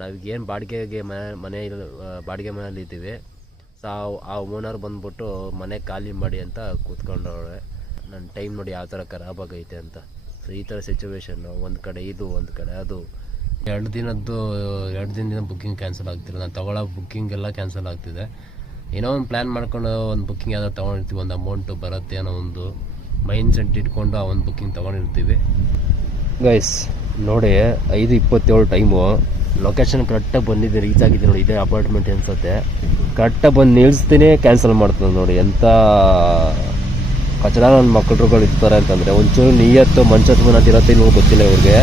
ನಾವೀಗೇನು ಬಾಡಿಗೆಗೆ ಮನೆ ಬಾಡಿಗೆ ಮನೇಲಿ ಇದ್ದೀವಿ. ಸೊ ಆ ಓನರ್ ಬಂದ್ಬಿಟ್ಟು ಮನೆ ಖಾಲಿ ಮಾಡಿ ಅಂತ ಕೂತ್ಕೊಂಡವ್ರೆ. ನನ್ನ ಟೈಮ್ ನೋಡಿ ಯಾವ ಥರ ಖರಾಬಾಗೈತೆ ಅಂತ. ಸೊ ಈ ಥರ ಸಿಚುವೇಶನ್ನು, ಒಂದು ಕಡೆ ಇದು ಒಂದು ಕಡೆ ಅದು. 2 ದಿನದಿಂದ ಬುಕ್ಕಿಂಗ್ ಕ್ಯಾನ್ಸಲ್ ಆಗ್ತಿಲ್ಲ. ನಾನು ತೊಗೊಳ್ಳೋ ಬುಕ್ಕಿಂಗ್ ಎಲ್ಲ ಕ್ಯಾನ್ಸಲ್ ಆಗ್ತಿದೆ. ಏನೋ ಒಂದು ಪ್ಲ್ಯಾನ್ ಮಾಡ್ಕೊಂಡು ಒಂದು ಬುಕ್ಕಿಂಗ್ ಯಾವ್ದಾರು ತೊಗೊಂಡಿರ್ತೀವಿ, ಒಂದು ಅಮೌಂಟು ಬರುತ್ತೆ ಅನ್ನೋ ಒಂದು ಮೈಂಡ್ ಸೆಟ್ ಇಟ್ಕೊಂಡು ಆ ಒಂದು ಬುಕ್ಕಿಂಗ್ ತೊಗೊಂಡಿರ್ತೀವಿ. ಗೈಸ್ ನೋಡಿ 5:27 ಟೈಮು. ಲೊಕೇಶನ್ ಕರೆಕ್ಟಾಗಿ ಬಂದಿದ್ದೀನಿ, ರೀಚ್ ಆಗಿದ್ದೀನಿ ನೋಡಿ. ಇದೇ ಅಪಾರ್ಟ್ಮೆಂಟ್ ಅನ್ಸುತ್ತೆ. ಕರೆಕ್ಟಾಗಿ ಬಂದು ನಿಲ್ಲಿಸ್ತೀನಿ, ಕ್ಯಾನ್ಸಲ್ ಮಾಡ್ತೀನಿ ನೋಡಿ. ಎಂಥ ಕಚಡ ನನ್ನ ಮಕ್ಕಳುಗಳು ಇರ್ತಾರೆ ಅಂತಂದರೆ ಒಂಚೂರು ನಿಯತ್ತು ಮನ್ಸತ್ವನ ಇರತ್ತೆ ಇಲ್ವೋ ಗೊತ್ತಿಲ್ಲ ಇವ್ರಿಗೆ.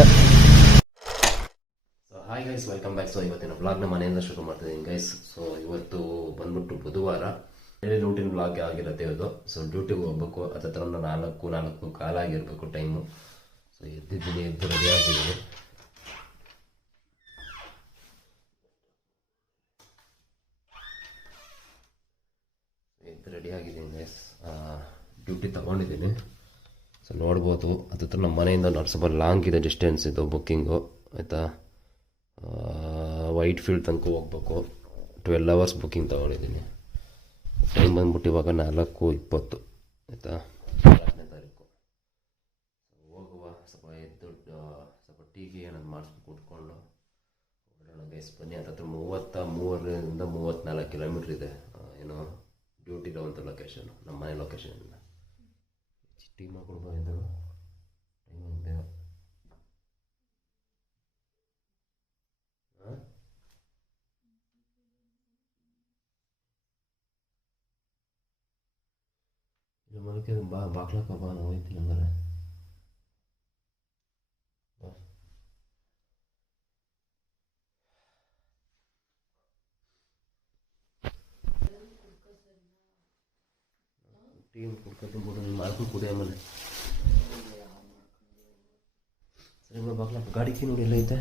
Hi guys, welcome back. So ಇವತ್ತಿನ ಬ್ಲಾಗ್ನ ಮನೆಯಿಂದ ಶುರು ಮಾಡ್ತಿದ್ದೀನಿ ಗೈಸ್. ಸೊ ಇವತ್ತು ಬಂದ್ಬಿಟ್ಟು ಬುಧವಾರ, ಡೈಲಿ ರೂಟೀನ್ ಬ್ಲಾಗ್ ಆಗಿರುತ್ತೆ ಇದು. ಸೊ ಡ್ಯೂಟಿಗೆ ಹೋಗ್ಬೇಕು. ಹತ್ರ 4 ಕಾಲ ಆಗಿರಬೇಕು ಟೈಮು. ಸೊ ಎದ್ದು ರೆಡಿ ಆಗಿದ್ದೀನಿ. ರೆಡಿ ಆಗಿದ್ದೀನಿ ಗೈಸ್. ಡ್ಯೂಟಿ ತೊಗೊಂಡಿದ್ದೀನಿ. ಸೊ ನೋಡ್ಬೋದು, ಹತ್ರ ನಮ್ಮ ಮನೆಯಿಂದ ಸ್ವಲ್ಪ ಲಾಂಗ್ ಇದೆ ಡಿಸ್ಟೆನ್ಸ್ ಇದು ಬುಕ್ಕಿಂಗು, ಆಯಿತಾ. ವೈಟ್ ಫೀಲ್ಡ್ ತನಕ ಹೋಗ್ಬೇಕು. 12 hours ಬುಕ್ಕಿಂಗ್ ತೊಗೊಂಡಿದ್ದೀನಿ. ಟೈಮ್ ಬಂದ್ಬಿಟ್ಟು ಇವಾಗ 4:20, ಆಯಿತಾ, 4ನೇ ತಾರೀಕು. ಹೋಗುವ ಸ್ವಲ್ಪ ಎದ್ದು ಸ್ವಲ್ಪ ಟೀಗೆ ಏನಾದ್ರು ಮಾಡಿಸ್ಬೇಕು, ಕುಟ್ಕೊಂಡು ಹೊರಡೋಣ ಗೈಸ್. ಬನ್ನಿ. ಹತ್ರ 33-34 ಕಿಲೋಮೀಟ್ರ್ ಇದೆ ಏನು ಡ್ಯೂಟಿ ಇರೋವಂಥ ಲೊಕೇಶನ್, ನಮ್ಮ ಮನೆ ಲೊಕೇಶನಿಂದ. ಟೀ ಮಾಡ್ಕೊಡ್ಬೋದು ಟೈಮ್ ಬೇಗ. ಇಲ್ಲ ಮಲಕೆ ಬಾಕ್ಲಕ್ಕ ಬಾ, ನಾನು ಹೋಗ್ತೀನಿ ಹಂಗಾರೆ. ಟೀ ಕುಡ್ಕೊತೀನಿ ಬಿಡು, ನೀನು ಮಾಡ್ಕೊಂಡು ಕುಡಿ ಆಮೇಲೆ. ಸರಿ ಬಿಡು, ಬಾಕ್ಲಕ್ಕ ಗಾಡಿ ಕೀ ನೋಡಿ ಎಲ್ಲ ಐತೆ.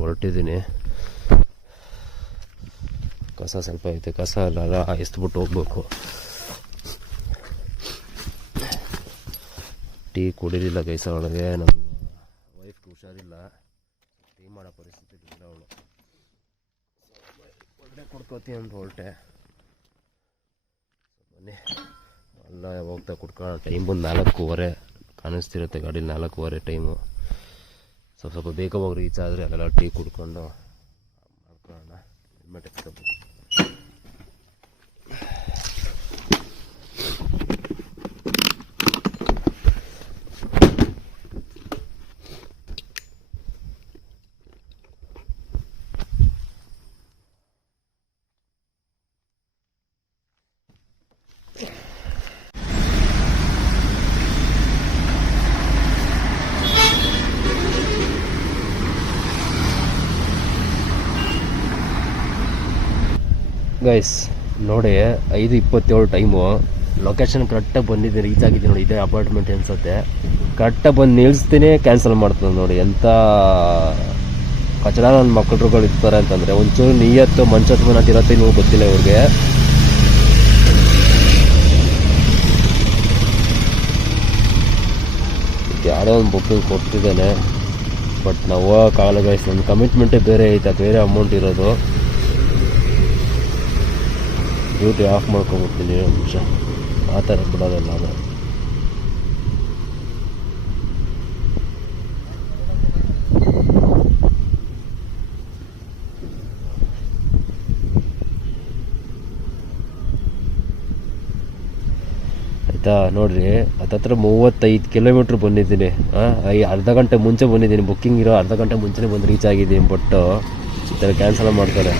ಹೊರಟಿದ್ದೀನಿ. ಕಸ ಸ್ವಲ್ಪ ಐತೆ, ಕಸ ಎಲ್ಲ ಎಸ್ಬಿಟ್ಟು ಹೋಗ್ಬೇಕು. ಟೀ ಕುಡಿಲಿಲ್ಲ ಗೈಸ. ಒಳಗೆ ನಮ್ಮ ವೈಫ್ಗೆ ಹುಷಾರಿಲ್ಲ, ಟೀ ಮಾಡೋ ಪರಿಸ್ಥಿತಿ ಇಲ್ಲ ಅವಳು. ಒಳ್ಳೆ ಕುಡ್ಕೋತೀನಿ ಅಂತ ಹೊರಟೆ. ಬನ್ನಿ ಎಲ್ಲ ಹೋಗ್ತಾ ಕುಡ್ಕೊಳ್ಳೋಣ. ಟೈಮ್ ಬಂದು 4:15 ಕಾಣಿಸ್ತಿರುತ್ತೆ ಗಾಡೀಲಿ. 4:15 ಟೈಮು. ಸ್ವಲ್ಪ ಬೇಗ ಹೋಗಿ ರೀಚ್ ಆದರೆ ಅಲ್ಲೆಲ್ಲ ಟೀ ಕುಡ್ಕೊಂಡು ಮಾಡ್ಕೊಳ್ಳೋಣ. ಹೆಲ್ಮೆಟ್ ಎತ್ಕೋಬೇಕು. ಗೈಸ್ ನೋಡಿ 5:27 ಟೈಮು. ಲೊಕೇಶನ್ ಕರೆಕ್ಟಾಗಿ ಬಂದಿದ್ದೀನಿ, ರೀಚ್ ಆಗಿದ್ದೀನಿ ನೋಡಿ. ಇದೇ ಅಪಾರ್ಟ್ಮೆಂಟ್ ಅನ್ಸುತ್ತೆ. ಕರೆಕ್ಟಾಗಿ ಬಂದು ನಿಲ್ಲಿಸ್ತೀನಿ, ಕ್ಯಾನ್ಸಲ್ ಮಾಡ್ತೀನಿ ನೋಡಿ. ಎಂಥ ಕಚಡ ನನ್ನ ಮಕ್ಕಳುಗಳು ಇರ್ತಾರೆ ಅಂತಂದರೆ ಒಂಚೂರು ನಿಯತ್ತು ಮನ್ಸತ್ವನ ಇರತ್ತೆ ಇಲ್ವೋ ಗೊತ್ತಿಲ್ಲ ಇವ್ರಿಗೆ. ಯಾವುದೋ ಒಂದು ಬುಕ್ಕಿಂಗ್ ಕೊಡ್ತಿದ್ದಾನೆ, ಬಟ್ ನಾವು ಹೋಗೋಕ್ಕಾಗಲ್ಲ ಗೈಸ್. ನನ್ನ ಕಮಿಟ್ಮೆಂಟೇ ಬೇರೆ ಐತೆ, ಬೇರೆ ಅಮೌಂಟ್ ಇರೋದು. ಡ್ಯೂಟಿ ಆಫ್ ಮಾಡ್ಕೊಂಬಿಡ್ತೀನಿ ಒಂದು ನಿಮಿಷ. ಆ ಥರ ಬಿಡೋದಲ್ಲ ನಾನು. ಆಯಿತಾ ನೋಡಿರಿ, ಹತ್ತತ್ರ 35 ಕಿಲೋಮೀಟ್ರ್ ಬಂದಿದ್ದೀನಿ. ಅರ್ಧ ಗಂಟೆ ಮುಂಚೆ ಬಂದಿದ್ದೀನಿ. ಬುಕ್ಕಿಂಗ್ ಇರೋ ಅರ್ಧ ಗಂಟೆ ಮುಂಚೆನೇ ಬಂದು ರೀಚ್ ಆಗಿದ್ದೀನಿ. ಬಟ್ ಈ ಥರ ಕ್ಯಾನ್ಸಲ್ ಮಾಡ್ತಾರೆ.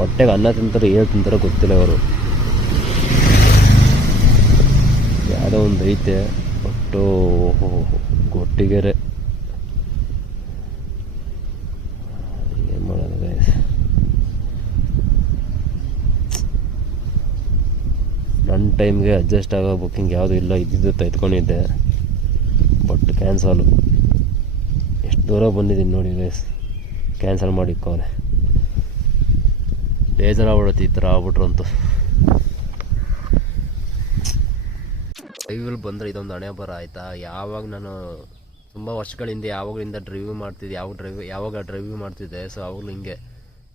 ಹೊಟ್ಟೆಗೆ ಅನ್ನ ತಿಂತಾರೆ, ಏನು ತಿಂತಾರೋ ಗೊತ್ತಿಲ್ಲ ಅವರು. ಯಾವುದೋ ಒಂದು ಐತೆ, ಬಟ್ ಎಷ್ಟು ಕೊಟ್ಟಿಗೆರೆ ಏನು ಮಾಡೋದು ಗೈಸ್. ನನ್ನ ಟೈಮ್ಗೆ ಅಡ್ಜಸ್ಟ್ ಆಗೋ ಬುಕ್ಕಿಂಗ್ ಯಾವುದೂ ಇಲ್ಲ, ಇದ್ದಿದ್ದು ತೆಗೆದುಕೊಂಡಿದ್ದೆ ಬಟ್ ಕ್ಯಾನ್ಸಲು. ಎಷ್ಟು ದೂರ ಬಂದಿದ್ದೀನಿ ನೋಡಿ ಗೈಸ್, ಕ್ಯಾನ್ಸಲ್ ಮಾಡಿಕ್ಕೋನೆ. ಬೇಜಾರಾಗ್ಬಿಡುತ್ತೆ ಈ ಥರ ಆಗ್ಬಿಟ್ರಂತೂ. ಡ್ರೈವಲ್ಲಿ ಬಂದರೆ ಇದೊಂದು ಹಣೆ ಬರ ಆಯಿತಾ. ಯಾವಾಗ ನಾನು ತುಂಬ ವರ್ಷಗಳಿಂದ ಯಾವಾಗಲಿಂದ ಡ್ರೈವ್ ಮಾಡ್ತಿದ್ದೆ, ಯಾವಾಗ ಡ್ರೈವ್ ಮಾಡ್ತಿದ್ದೆ, ಸೊ ಅವಾಗಲೂ ಹಿಂಗೆ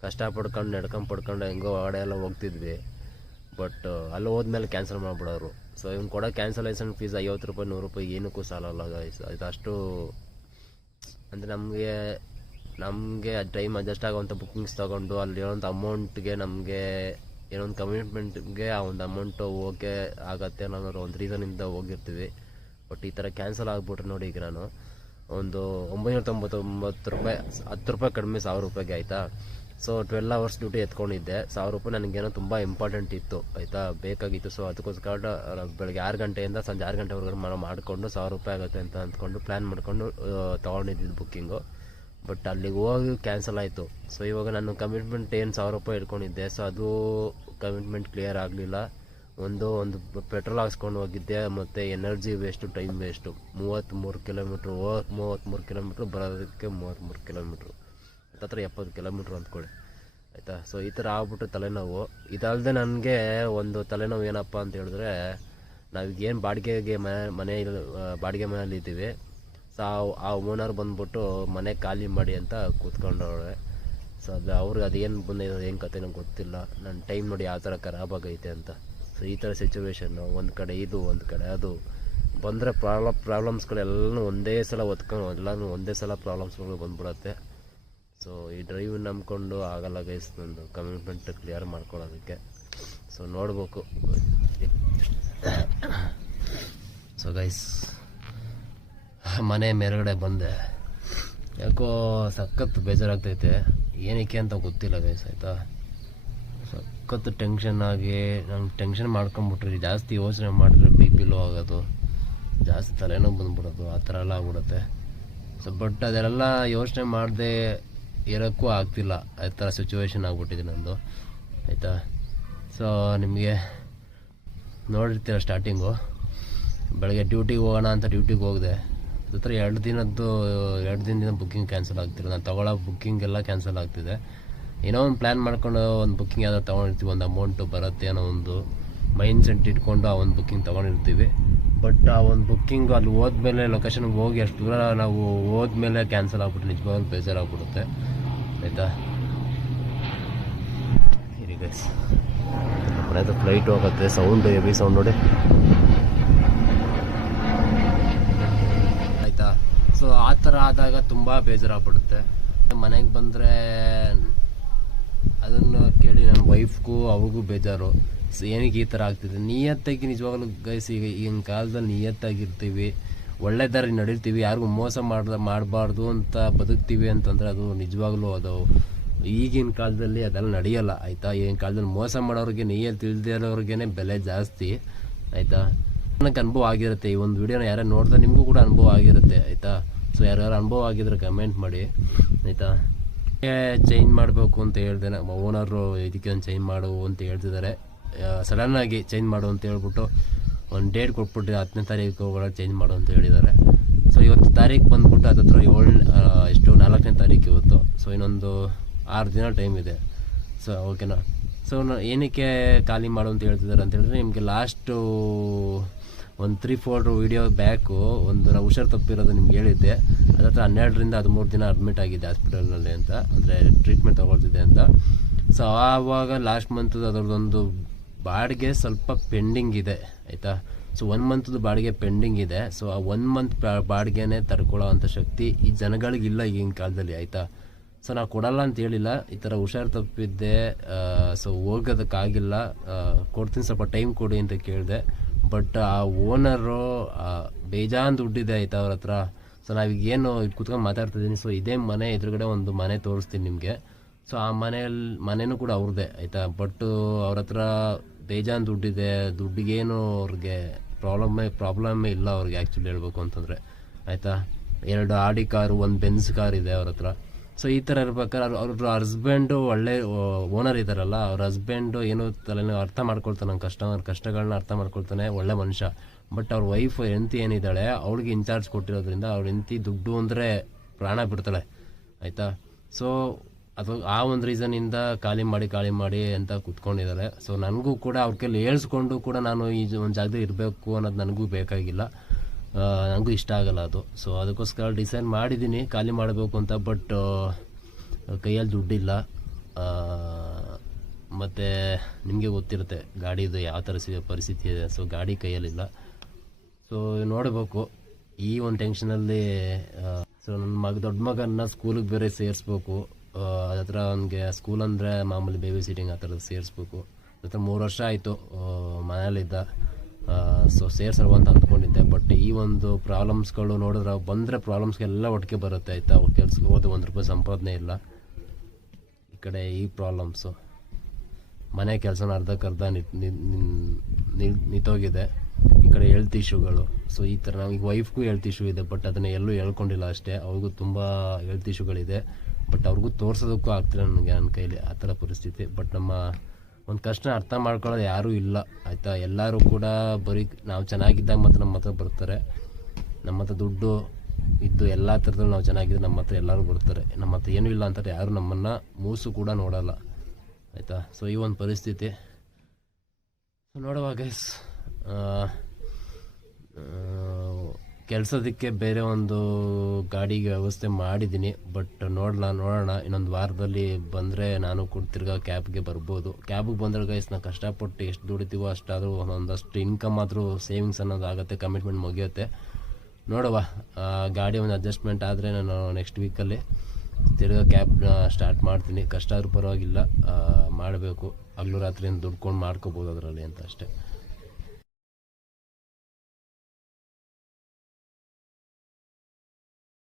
ಕಷ್ಟ ಪಡ್ಕೊಂಡು ನಡ್ಕೊಂಡು ಹೆಂಗೋ ಹೊರಗಡೆ ಎಲ್ಲ ಹೋಗ್ತಿದ್ವಿ. ಬಟ್ ಅಲ್ಲಿ ಹೋದ್ಮೇಲೆ ಕ್ಯಾನ್ಸಲ್ ಮಾಡಿಬಿಡೋರು. ಸೊ ಇವ್ನು ಕೊಡೋ ಕ್ಯಾನ್ಸಲೇಷನ್ ಫೀಸ್ 50 ರೂಪಾಯಿ 100 ರೂಪಾಯಿ ಏನಕ್ಕೂ ಸಾಲಲ್ಲ ಗೈಸ್. ಇದು ಅಷ್ಟು ಅಂದರೆ ನಮಗೆ ಟೈಮ್ ಅಡ್ಜಸ್ಟ್ ಆಗೋವಂಥ ಬುಕ್ಕಿಂಗ್ಸ್ ತೊಗೊಂಡು ಅಲ್ಲಿ ಇರೋಂಥ ಅಮೌಂಟ್ಗೆ ನಮಗೆ ಏನೊಂದು ಕಮಿಟ್ಮೆಂಟ್ಗೆ ಆ ಒಂದು ಅಮೌಂಟು ಓಕೆ ಆಗತ್ತೆ ಅನ್ನೋದು ಒಂದು ರೀಸನಿಂದ ಹೋಗಿರ್ತೀವಿ. ಬಟ್ ಈ ಥರ ಕ್ಯಾನ್ಸಲ್ ಆಗಿಬಿಟ್ರೆ ನೋಡಿ, ಈಗ ನಾನು ಒಂದು 999 ರೂಪಾಯಿ 10 ರೂಪಾಯಿ ಕಡಿಮೆ 1000 ರೂಪಾಯಿಗೆ ಆಯಿತಾ. So 12 hours duty ಎತ್ಕೊಂಡಿದ್ದೆ. 1000 ರೂಪಾಯಿ ನನಗೇನೋ ತುಂಬ ಇಂಪಾರ್ಟೆಂಟ್ ಇತ್ತು ಆಯಿತಾ, ಬೇಕಾಗಿತ್ತು. ಸೊ ಅದಕ್ಕೋಸ್ಕರ ಬೆಳಗ್ಗೆ 6 ಗಂಟೆಯಿಂದ ಸಂಜೆ 6 ಗಂಟೆವರೆಗೂ ಮಾಡಿಕೊಂಡು 1000 ರೂಪಾಯಿ ಆಗುತ್ತೆ ಅಂತ ಅಂದ್ಕೊಂಡು ಪ್ಲ್ಯಾನ್ ಮಾಡಿಕೊಂಡು ತೊಗೊಂಡಿದ್ದು ಬುಕ್ಕಿಂಗು. ಬಟ್ ಅಲ್ಲಿಗೆ ಹೋಗಿ ಕ್ಯಾನ್ಸಲ್ ಆಯಿತು. ಸೊ ಇವಾಗ ನಾನು ಕಮಿಟ್ಮೆಂಟ್ ಏನು 1000 ರೂಪಾಯಿ ಇಟ್ಕೊಂಡಿದ್ದೆ, ಸೊ ಅದು ಕಮಿಟ್ಮೆಂಟ್ ಕ್ಲಿಯರ್ ಆಗಲಿಲ್ಲ. ಒಂದು ಪೆಟ್ರೋಲ್ ಹಾಕ್ಸ್ಕೊಂಡು ಹೋಗಿದ್ದೆ, ಮತ್ತು energy waste, time waste. 33 kilometre ಹೋಗಕ್ಕೆ 33 ಕಿಲೋಮೀಟ್ರ್, ಬರೋದಕ್ಕೆ 33 ಕಿಲೋಮೀಟ್ರು, ಹತ್ತತ್ರ 70 ಕಿಲೋಮೀಟ್ರ್ ಅಂದ್ಕೊಳ್ಳಿ ಆಯಿತಾ. ಸೊ ಈ ಥರ ಆಗ್ಬಿಟ್ಟು ತಲೆನೋವು. ಇದಲ್ಲದೆ ನನಗೆ ಒಂದು ತಲೆನೋವು ಏನಪ್ಪ ಅಂತ ಹೇಳಿದ್ರೆ, ನಾವೀಗೇನು ಬಾಡಿಗೆ ಮನೇಲಿ ಇದ್ದೀವಿ. ಸೊ ಆ ಓನರ್ ಬಂದ್ಬಿಟ್ಟು ಮನೆ ಖಾಲಿ ಮಾಡಿ ಅಂತ ಕೂತ್ಕೊಂಡವ್ರೆ. ಸೊ ಅವ್ರಿಗೆ ಅದೇನು ಬಂದಿದೆ ಏನು ಕತೆ ನಂಗೆ ಗೊತ್ತಿಲ್ಲ. ನನ್ನ ಟೈಮ್ ನೋಡಿ ಯಾವ ಥರ ಖರಾಬಾಗೈತೆ ಅಂತ. ಸೊ ಈ ಥರ ಸಿಚುವೇಶನ್ನು, ಒಂದು ಕಡೆ ಇದು ಒಂದು ಕಡೆ ಅದು ಬಂದರೆ ಪ್ರಾಬ್ಲಮ್ಸ್ಗಳೆಲ್ಲನೂ ಒಂದೇ ಸಲ ಎಲ್ಲನೂ ಒಂದೇ ಸಲ ಪ್ರಾಬ್ಲಮ್ಸ್ಗಳು ಬಂದ್ಬಿಡತ್ತೆ. ಸೊ ಈ ಡ್ರೈವ್ ನಂಬ್ಕೊಂಡು ಆಗಲ್ಲ ಗೈಸ್, ನಂದು ಕಮಿಟ್ಮೆಂಟ್ ಕ್ಲಿಯರ್ ಮಾಡ್ಕೊಳ್ಳೋದಕ್ಕೆ. ಸೊ ನೋಡ್ಬೇಕು. ಸೊ ಗೈಸ್ ಮನೆ ಮೇಲ್ಗಡೆ ಬಂದೆ, ಯಾಕೋ ಸಖತ್ತು ಬೇಜಾರಾಗ್ತೈತೆ. ಏನಕ್ಕೆ ಅಂತ ಗೊತ್ತಿಲ್ಲ ಗೈಸ್ ಆಯಿತಾ. ಸಖತ್ತು ಟೆನ್ಷನ್ ಆಗಿ ನಂಗೆ ಟೆನ್ಷನ್ ಮಾಡ್ಕೊಂಬಿಟ್ರಿ, ಜಾಸ್ತಿ ಯೋಚನೆ ಮಾಡಿದ್ರೆ BP ಲೋ ಆಗೋದು, ಜಾಸ್ತಿ ತಲೆನೋವು ಬಂದ್ಬಿಡೋದು, ಆ ಥರ ಎಲ್ಲ ಆಗ್ಬಿಡುತ್ತೆ. ಸೊ ಬಟ್ ಅದೆಲ್ಲ ಯೋಚನೆ ಮಾಡದೆ ಇರೋಕ್ಕೂ ಆಗ್ತಿಲ್ಲ, ಆ ಥರ ಸಿಚುವೇಶನ್ ಆಗ್ಬಿಟ್ಟಿದೆ ನಂದು ಆಯಿತಾ. ಸೊ ನಿಮಗೆ ನೋಡಿರ್ತೀರ ಸ್ಟಾರ್ಟಿಂಗು, ಬೆಳಗ್ಗೆ ಡ್ಯೂಟಿಗೆ ಹೋಗೋಣ ಅಂತ ಡ್ಯೂಟಿಗೆ ಹೋಗಿದೆ. ಹತ್ರ 2 ದಿನದಿಂದ ಬುಕ್ಕಿಂಗ್ ಕ್ಯಾನ್ಸಲ್ ಆಗ್ತಿಲ್ಲ. ನಾನು ತೊಗೊಳ್ಳೋ ಬುಕ್ಕಿಂಗ್ ಎಲ್ಲ ಕ್ಯಾನ್ಸಲ್ ಆಗ್ತಿದೆ. ಏನೋ ಒಂದು ಪ್ಲ್ಯಾನ್ ಮಾಡ್ಕೊಂಡು ಒಂದು ಬುಕ್ಕಿಂಗ್ ಯಾವ್ದಾರು ತೊಗೊಂಡಿರ್ತೀವಿ, ಒಂದು ಅಮೌಂಟು ಬರುತ್ತೆ ಅನ್ನೋ ಒಂದು ಮೈಂಡ್ ಸೆಟ್ ಇಟ್ಕೊಂಡು ಆ ಒಂದು ಬುಕ್ಕಿಂಗ್ ತೊಗೊಂಡಿರ್ತೀವಿ. ಬಟ್ ಆ ಒಂದು ಬುಕ್ಕಿಂಗು ಅಲ್ಲಿ ಹೋದ್ಮೇಲೆ ಲೊಕೇಶನ್ಗೆ ಹೋಗಿ ಅಷ್ಟು ದೂರ ನಾವು ಹೋದ್ಮೇಲೆ ಕ್ಯಾನ್ಸಲ್ ಆಗ್ಬಿಟ್ಟು ನಿಜವಾಗ್ಲೂ ಬೇಜಾರಾಗ್ಬಿಡುತ್ತೆ ಆಯಿತಾ. ಇರಿ ಗೈಸ್, ಮನೆದು ಫ್ಲೈಟ್ ಹೋಗುತ್ತೆ, ಸೌಂಡ್ ಹೆವಿ ಸೌಂಡ್ ನೋಡಿ ಆಯಿತಾ. ಸೊ ಆ ಥರ ಆದಾಗ ತುಂಬ ಬೇಜಾರಾಗ್ಬಿಡುತ್ತೆ. ಮನೆಗೆ ಬಂದರೆ ಅದನ್ನು ಕೇಳಿ ನನ್ನ ವೈಫ್ಗೂ ಅವ್ರಿಗೂ ಬೇಜಾರು. ಸೊ ಏನಕ್ಕೆ ಈ ಥರ ಆಗ್ತಿದೆ, ನಿಯತ್ತಾಗಿ ನಿಜವಾಗ್ಲೂ ಗೈಸ್ ಈಗಿನ ಕಾಲದಲ್ಲಿ ನಿಯತ್ತಾಗಿರ್ತೀವಿ, ಒಳ್ಳೆ ದಾರಿ ನಡೀತೀವಿ, ಯಾರಿಗೂ ಮೋಸ ಮಾಡಬಾರ್ದು ಅಂತ ಬದುಕ್ತೀವಿ ಅಂತಂದರೆ ಅದು ನಿಜವಾಗ್ಲೂ ಅದು ಈಗಿನ ಕಾಲದಲ್ಲಿ ಅದೆಲ್ಲ ನಡೆಯಲ್ಲ ಆಯಿತಾ. ಈಗಿನ ಕಾಲದಲ್ಲಿ ಮೋಸ ಮಾಡೋರಿಗೆ, ನಿಯತ್ತು ತಿಳಿದೇ ಇರೋರಿಗೇ ಬೆಲೆ ಜಾಸ್ತಿ ಆಯಿತಾ. ನನಗೆ ಅನುಭವ ಆಗಿರುತ್ತೆ. ಈ ಒಂದು ವಿಡಿಯೋನ ಯಾರು ನೋಡ್ತಾ ನಿಮಗೂ ಕೂಡ ಅನುಭವ ಆಗಿರುತ್ತೆ ಆಯಿತಾ. ಸೊ ಯಾರ್ಯಾರು ಅನುಭವ ಆಗಿದ್ರೆ ಕಮೆಂಟ್ ಮಾಡಿ ಆಯಿತಾ. ಚೇಂಜ್ ಮಾಡಬೇಕು ಅಂತ ಹೇಳಿದೆ, ನಮ್ಮ ಓನರು ಇದಕ್ಕೆ ಒಂದು ಚೇಂಜ್ ಮಾಡು ಅಂತ ಹೇಳ್ತಿದ್ದಾರೆ. ಸಡನ್ನಾಗಿ ಚೇಂಜ್ ಮಾಡು ಅಂತ ಹೇಳ್ಬಿಟ್ಟು ಒಂದು ಡೇಟ್ ಕೊಟ್ಬಿಟ್ಟು 10ನೇ ತಾರೀಕು ಒಳಗೆ ಚೇಂಜ್ ಮಾಡು ಅಂತ ಹೇಳಿದ್ದಾರೆ. ಸೊ ಇವತ್ತು ತಾರೀಕು ಬಂದ್ಬಿಟ್ಟು ಹತ್ತತ್ರ 4ನೇ ತಾರೀಕು ಇವತ್ತು. ಸೊ ಇನ್ನೊಂದು 6 ದಿನ ಟೈಮ್ ಇದೆ. ಸೊ ಓಕೆನಾ. ಸೊ ಏನಕ್ಕೆ ಖಾಲಿ ಮಾಡು ಅಂತ ಹೇಳ್ತಿದ್ದಾರೆ ಅಂತ ಹೇಳಿದ್ರೆ, ನಿಮಗೆ ಲಾಸ್ಟು ಒಂದು 3-4 ವೀಡಿಯೋ ಬ್ಯಾಕು ಒಂದು ನಾವು ಹುಷಾರು ತಪ್ಪಿರೋದು ನಿಮ್ಗೆ ಹೇಳಿದ್ದೆ. ಅದತ್ರ 12ರಿಂದ 13 ದಿನ ಅಡ್ಮಿಟ್ ಆಗಿದೆ ಹಾಸ್ಪಿಟಲ್ನಲ್ಲಿ ಅಂತ, ಅಂದರೆ ಟ್ರೀಟ್ಮೆಂಟ್ ತೊಗೊಳ್ತಿದ್ದೆ ಅಂತ. ಸೊ ಆವಾಗ ಲಾಸ್ಟ್ ಮಂತದ್ದು ಅದರದ್ದೊಂದು ಬಾಡಿಗೆ ಸ್ವಲ್ಪ ಪೆಂಡಿಂಗ್ ಇದೆ ಆಯಿತಾ. ಸೊ 1 ಮಂತ್ದು ಬಾಡಿಗೆ ಪೆಂಡಿಂಗ್ ಇದೆ. ಸೊ ಆ 1 ಮಂತ್ ಬಾಡಿಗೆನೇ ತಡ್ಕೊಳ್ಳೋ ಅಂಥ ಶಕ್ತಿ ಈ ಜನಗಳಿಗಿಲ್ಲ ಈಗಿನ ಕಾಲದಲ್ಲಿ ಆಯಿತಾ. ಸೊ ನಾವು ಕೊಡಲ್ಲ ಅಂತ ಹೇಳಿಲ್ಲ, ಈ ಥರ ಹುಷಾರು ತಪ್ಪಿದ್ದೆ. ಸೊ ಹೋಗೋದಕ್ಕಾಗಿಲ್ಲ, ಕೊಡ್ತೀನಿ ಸ್ವಲ್ಪ ಟೈಮ್ ಕೊಡಿ ಅಂತ ಕೇಳಿದೆ. ಬಟ್ ಆ ಓನರು ಬೇಜಾನ್ ದುಡ್ಡಿದೆ ಆಯಿತಾ ಅವ್ರ ಹತ್ರ. ಸೊ ನಾವೀಗೇನು ಇಲ್ಲಿ ಕುತ್ಕೊಂಡು ಮಾತಾಡ್ತಿದ್ದೀನಿ. ಸೊ ಇದೇ ಮನೆ ಎದುರುಗಡೆ ಒಂದು ಮನೆ ತೋರಿಸ್ತೀನಿ ನಿಮಗೆ. ಸೊ ಆ ಮನೆಯೂ ಕೂಡ ಅವ್ರದ್ದೇ ಆಯಿತಾ. ಬಟ್ ಅವ್ರ ಹತ್ರ ಬೇಜಾನ್ ದುಡ್ಡಿದೆ, ದುಡ್ಡಿಗೇನು ಅವ್ರಿಗೆ ಪ್ರಾಬ್ಲಮ್ಮೇ ಇಲ್ಲ ಅವ್ರಿಗೆ ಆ್ಯಕ್ಚುಲಿ ಹೇಳ್ಬೇಕು ಅಂತಂದರೆ, ಆಯಿತಾ. 2 ಆಡಿ ಕಾರು, 1 ಬೆನ್ಸ್ ಕಾರ್ ಇದೆ ಅವ್ರ ಹತ್ರ. ಸೊ ಈ ಥರ ಇರ್ಬೇಕಾದ್ರೆ ಅವ್ರ ಹಸ್ಬೆಂಡು ಒಳ್ಳೆ ಓನರ್ ಇದ್ದಾರಲ್ಲ, ಅವ್ರ ಹಸ್ಬೆಂಡು ಏನು ತಲೆನೋ ಅರ್ಥ ಮಾಡ್ಕೊಳ್ತಾನೆ, ನಮ್ಮ ಕಷ್ಟಗಳನ್ನ ಅರ್ಥ ಮಾಡ್ಕೊಳ್ತಾನೆ, ಒಳ್ಳೆ ಮನುಷ್ಯ. ಬಟ್ ಅವ್ರ ವೈಫ್ ಹೆಂಡತಿ ಏನಿದ್ದಾಳೆ ಅವಳಿಗೆ ಇನ್ಚಾರ್ಜ್ ಕೊಟ್ಟಿರೋದ್ರಿಂದ ಅವ್ರ ಹೆಂಡತಿ ದುಡ್ಡು ಅಂದರೆ ಪ್ರಾಣ ಬಿಡ್ತಾಳೆ, ಆಯಿತಾ. ಸೊ ಅದು ಆ ಒಂದು ರೀಸನಿಂದ ಖಾಲಿ ಮಾಡಿ ಅಂತ ಕೂತ್ಕೊಂಡಿದ್ದಾರೆ. ಸೊ ನನಗೂ ಕೂಡ ಅವ್ರ ಕೈಲಿ ಹೇಳ್ಸ್ಕೊಂಡು ಕೂಡ ನಾನು ಈ ಒಂದು ಜಾಗದಲ್ಲಿ ಇರಬೇಕು ಅನ್ನೋದು ನನಗೂ ಬೇಕಾಗಿಲ್ಲ, ನನಗೂ ಇಷ್ಟ ಆಗಲ್ಲ ಅದು. ಸೊ ಅದಕ್ಕೋಸ್ಕರ ಡಿಸೈಡ್ ಮಾಡಿದ್ದೀನಿ ಖಾಲಿ ಮಾಡಬೇಕು ಅಂತ. ಬಟ್ ಕೈಯಲ್ಲಿ ದುಡ್ಡಿಲ್ಲ, ಮತ್ತು ನಿಮಗೆ ಗೊತ್ತಿರುತ್ತೆ ಗಾಡಿದು ಯಾವ ಥರ ಪರಿಸ್ಥಿತಿ ಇದೆ. ಸೊ ಗಾಡಿ ಕೈಯಲ್ಲಿಲ್ಲ. ಸೊ ನೋಡಬೇಕು, ಈ ಒಂದು ಟೆನ್ಷನಲ್ಲಿ. ಸೊ ನನ್ನ ದೊಡ್ಡ ಮಗನ್ನ ಸ್ಕೂಲಿಗೆ ಬೇರೆ ಸೇರಿಸ್ಬೇಕು. ಅದತ್ರ ಅವನಿಗೆ ಸ್ಕೂಲ್ ಅಂದರೆ ಮಾಮೂಲಿ ಬೇಬಿ ಸಿಟ್ಟಿಂಗ್ ಆ ಥರದ್ದು ಸೇರಿಸ್ಬೇಕು. ಅದತ್ರ 3 ವರ್ಷ ಆಯಿತು ಮನೇಲಿದ್ದ. ಸೊ ಸೇರ್ಸಲ್ವ ಅಂತ ಅಂದ್ಕೊಂಡಿದ್ದೆ. ಬಟ್ ಈ ಒಂದು ಪ್ರಾಬ್ಲಮ್ಸ್ಗಳು ನೋಡಿದ್ರೆ ಬಂದರೆ ಪ್ರಾಬ್ಲಮ್ಸ್ಗೆಲ್ಲ ಒಟ್ಟಿಗೆ ಬರುತ್ತೆ, ಆಯಿತಾ. ಕೆಲ್ಸಕ್ಕೆ ಹೋದ ₹1 ಸಂಪಾದನೆ ಇಲ್ಲ, ಈ ಕಡೆ ಈ ಪ್ರಾಬ್ಲಮ್ಸು, ಮನೆ ಕೆಲಸನ ಅರ್ಧಕ್ಕರ್ಧ ನಿಂತೋಗಿದೆ, ಈ ಕಡೆ ಹೆಲ್ತ್ ಇಶ್ಯೂಗಳು. ಸೊ ಈ ಥರ ನಾವು ಈಗ ವೈಫ್ಗೂ ಹೆಲ್ತ್ ಇಶ್ಯೂ ಇದೆ, ಬಟ್ ಅದನ್ನು ಎಲ್ಲೂ ಹೇಳ್ಕೊಂಡಿಲ್ಲ ಅಷ್ಟೇ. ಅವ್ರಿಗೂ ತುಂಬ ಹೆಲ್ತ್ ಇಶ್ಯೂಗಳಿದೆ, ಬಟ್ ಅವ್ರಿಗೂ ತೋರ್ಸೋದಕ್ಕೂ ಆಗ್ತಿಲ್ಲ ನನಗೆ, ನನ್ನ ಕೈಲಿ ಆ ಥರ ಪರಿಸ್ಥಿತಿ. ಬಟ್ ನಮ್ಮ ಒಂದು ಕಷ್ಟ ಅರ್ಥ ಮಾಡ್ಕೊಳ್ಳೋದು ಯಾರೂ ಇಲ್ಲ, ಆಯಿತಾ. ಎಲ್ಲರೂ ಕೂಡ ಬರೀ ನಾವು ಚೆನ್ನಾಗಿದ್ದಾಗ ಮಾತ್ರ ನಮ್ಮ ಹತ್ರ ಬರ್ತಾರೆ. ನಮ್ಮ ಹತ್ರ ದುಡ್ಡು ಇದ್ದು ಎಲ್ಲ ಥರದಲ್ಲಿ ನಾವು ಚೆನ್ನಾಗಿದ್ದರೆ ನಮ್ಮ ಹತ್ರ ಎಲ್ಲರೂ ಬರ್ತಾರೆ. ನಮ್ಮ ಹತ್ರ ಏನೂ ಇಲ್ಲ ಅಂತಾರೆ, ಯಾರು ನಮ್ಮನ್ನು ಮೂಸು ಕೂಡ ನೋಡೋಲ್ಲ, ಆಯಿತಾ. ಸೊ ಈ ಒಂದು ಪರಿಸ್ಥಿತಿ. ಸೊ ನೋಡುವ ಗೈಸ್, ಕೆಲಸದಕ್ಕೆ ಬೇರೆ ಒಂದು ಗಾಡಿಗೆ ವ್ಯವಸ್ಥೆ ಮಾಡಿದ್ದೀನಿ. ಬಟ್ ನೋಡೋಣ ಇನ್ನೊಂದು ವಾರದಲ್ಲಿ ಬಂದರೆ ನಾನು ಕೂಡ ತಿರ್ಗಾ ಕ್ಯಾಬ್ಗೆ ಬರ್ಬೋದು. ಕ್ಯಾಬಿಗೆ ಬಂದರೆ ಗೈಸ್ ನಾವು ಕಷ್ಟಪಟ್ಟು ಎಷ್ಟು ದುಡಿತೀವೋ ಅಷ್ಟಾದರೂ ಒಂದಷ್ಟು ಇನ್ಕಮ್ ಆದರೂ ಸೇವಿಂಗ್ಸ್ ಅನ್ನೋದು ಆಗುತ್ತೆ, ಕಮಿಟ್ಮೆಂಟ್ ಮುಗಿಯುತ್ತೆ. ನೋಡುವ, ಗಾಡಿ ಒಂದು ಅಡ್ಜಸ್ಟ್ಮೆಂಟ್ ಆದರೆ ನಾನು ನೆಕ್ಸ್ಟ್ ವೀಕಲ್ಲಿ ತಿರ್ಗಾ ಕ್ಯಾಬ್ನ ಸ್ಟಾರ್ಟ್ ಮಾಡ್ತೀನಿ. ಕಷ್ಟ ಆದರೂ ಪರವಾಗಿಲ್ಲ, ಮಾಡಬೇಕು. ಹಗಲು ರಾತ್ರಿಯಿಂದ ದುಡ್ಕೊಂಡು ಮಾಡ್ಕೋಬೋದು ಅದರಲ್ಲಿ ಅಂತ ಅಷ್ಟೇ.